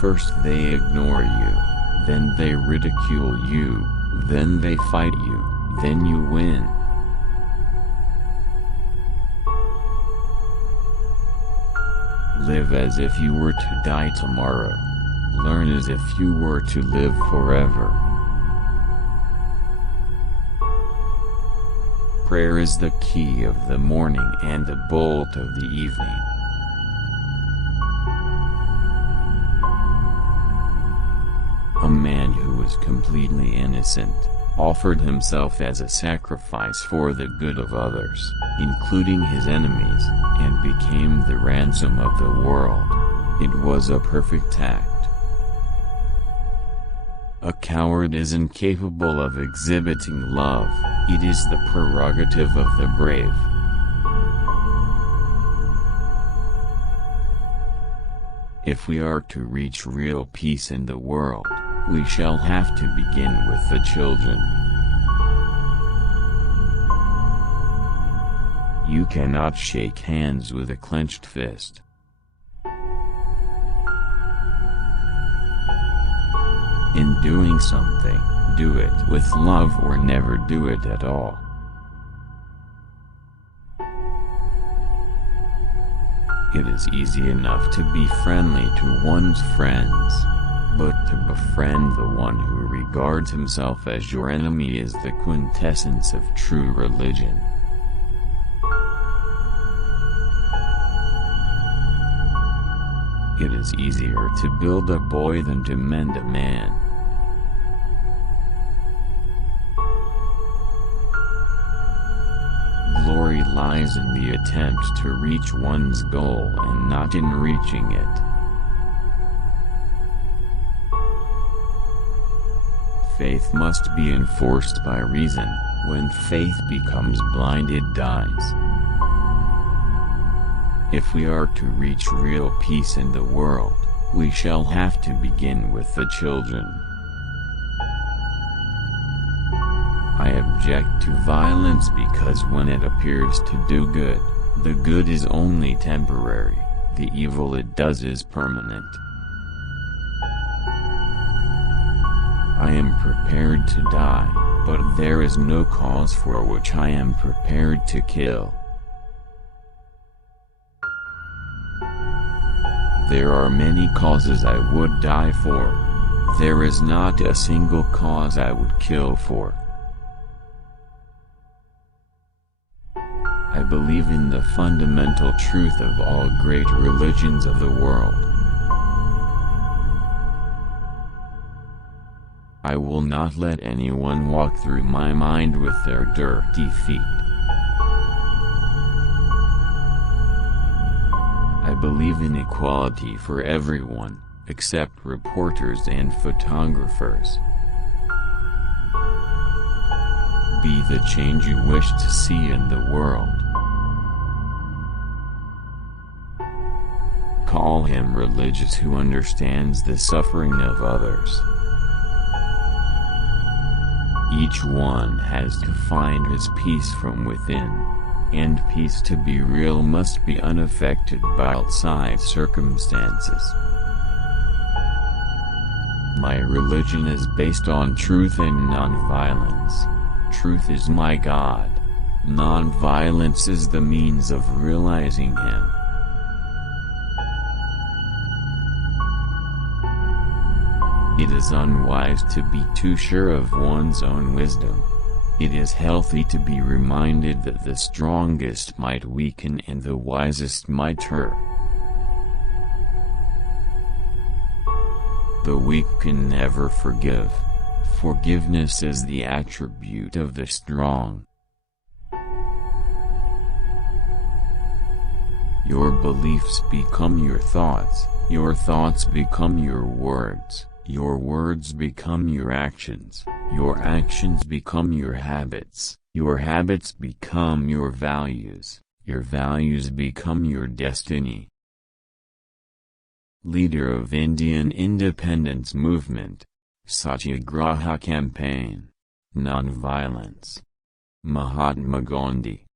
First they ignore you, then they ridicule you, then they fight you, then you win. Live as if you were to die tomorrow. Learn as if you were to live forever. Prayer is the key of the morning and the bolt of the evening. A man who was completely innocent offered himself as a sacrifice for the good of others, including his enemies, and became the ransom of the world. It was a perfect act. A coward is incapable of exhibiting love. It is the prerogative of the brave. If we are to reach real peace in the world, we shall have to begin with the children. You cannot shake hands with a clenched fist. In doing something, do it with love or never do it at all. It is easy enough to be friendly to one's friends, but to befriend the one who regards himself as your enemy is the quintessence of true religion. It is easier to build a boy than to mend a man. Glory lies in the attempt to reach one's goal and not in reaching it. Faith must be enforced by reason. When faith becomes blind, it dies. If we are to reach real peace in the world, we shall have to begin with the children. I object to violence because when it appears to do good, the good is only temporary, the evil it does is permanent. I am prepared to die, but there is no cause for which I am prepared to kill. There are many causes I would die for. There is not a single cause I would kill for. I believe in the fundamental truth of all great religions of the world. I will not let anyone walk through my mind with their dirty feet. I believe in equality for everyone, except reporters and photographers. Be the change you wish to see in the world. Call him religious who understands the suffering of others. Each one has to find his peace from within, and peace to be real must be unaffected by outside circumstances. My religion is based on truth and non-violence. Truth is my God. Non-violence is the means of realizing Him. It is unwise to be too sure of one's own wisdom. It is healthy to be reminded that the strongest might weaken and the wisest might err. The weak can never forgive. Forgiveness is the attribute of the strong. Your beliefs become your thoughts become your words become your actions become your habits become your values become your destiny. Leader of Indian Independence Movement. Satyagraha Campaign. Non-violence. Mahatma Gandhi.